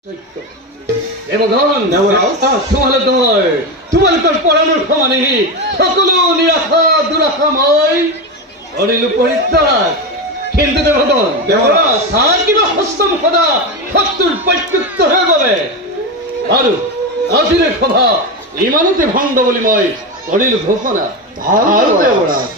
তোমালোকৰ পৰাণৰ সমানে সকলো নিৰাশা দুৰাশাময় অনিল পৰিত্ৰাগ কিন্তু দেৱগণ চাৰ কিবা সষ্টম সদা শত্ৰুৰ প্ৰত্যুত্তৰৰ বাবে আৰু আজিৰে সভা ইমানতে ভণ্ড বুলি মই কৰিলো ঘোষণা। ভাল দেৱৰাজ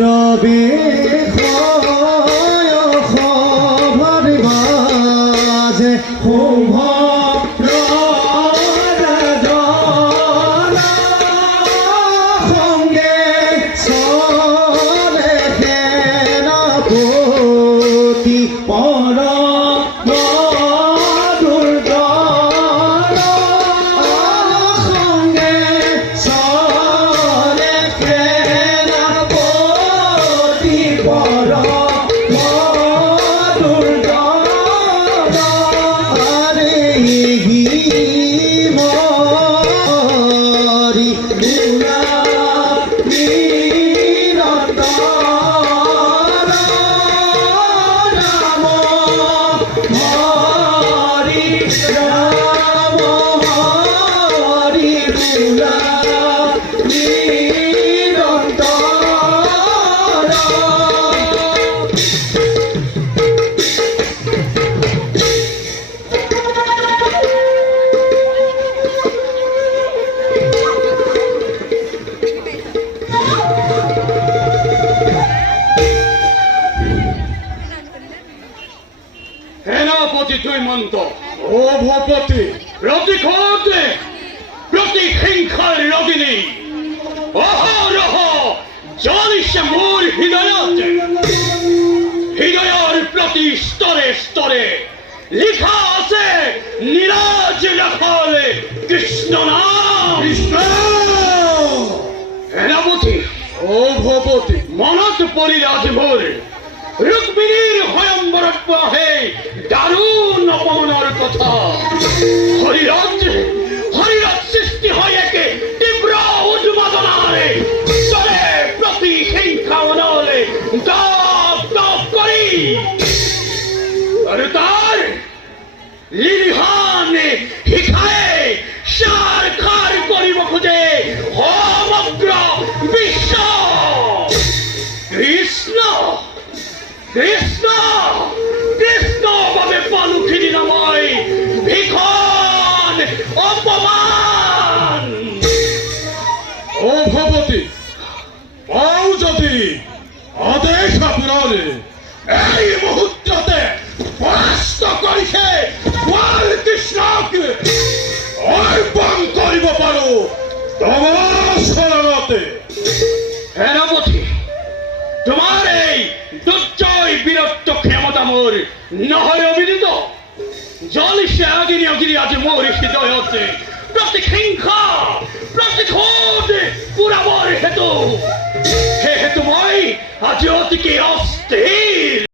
রবে খবর বাজে শুভ সঙ্গে চলে সেনাপতি পর ও ভূপতি প্রতিক্ষণে প্রতিহিংসার রগিনী অহরহ জ্বলিছে মোর হৃদয়ের প্রতি স্তরে স্তরে লিখা আছে নিরাজ রাখলে কৃষ্ণ নাম। সেনাপতি ও ভূপতি মনত পড়িল আজ মোর রুক্মিণীর ভয়ম্বরত আহে দারুণ অপমানের কথা। হরিরাজ সৃষ্টি হয় একে তীব্র উন্মাদনারে চলে প্রতি হিংসা মনলে দপ দপ করি আর তার লিলিহানে হিখায়ে সার খার করিব খোঁজে সমগ্র বিশ্ব। কৃষ্ণ কৃষ্ণ কৃষ্ণ ভাবে পালুখিনী নাময় ভীষণ অপমান। ও ভগবতী পাও যদি আদেশ আপনারে এই মুহূর্ততে পরাস্ত করিছে কৃষ্ণক অর্পণ করিব পারো তোমার শরণতে। সেনাপতি তোমার এই দুর্জয় বীরত্ব ক্ষমতা মোর নহয় অবিদিত। জলিছে আগিনী অগিরি আজ মোর হৃদয় হচ্ছে প্রতিহিংসা প্রতিশোধ পুরাবর হেতু। হে হেতু মই আজ অতিকে অস্থির।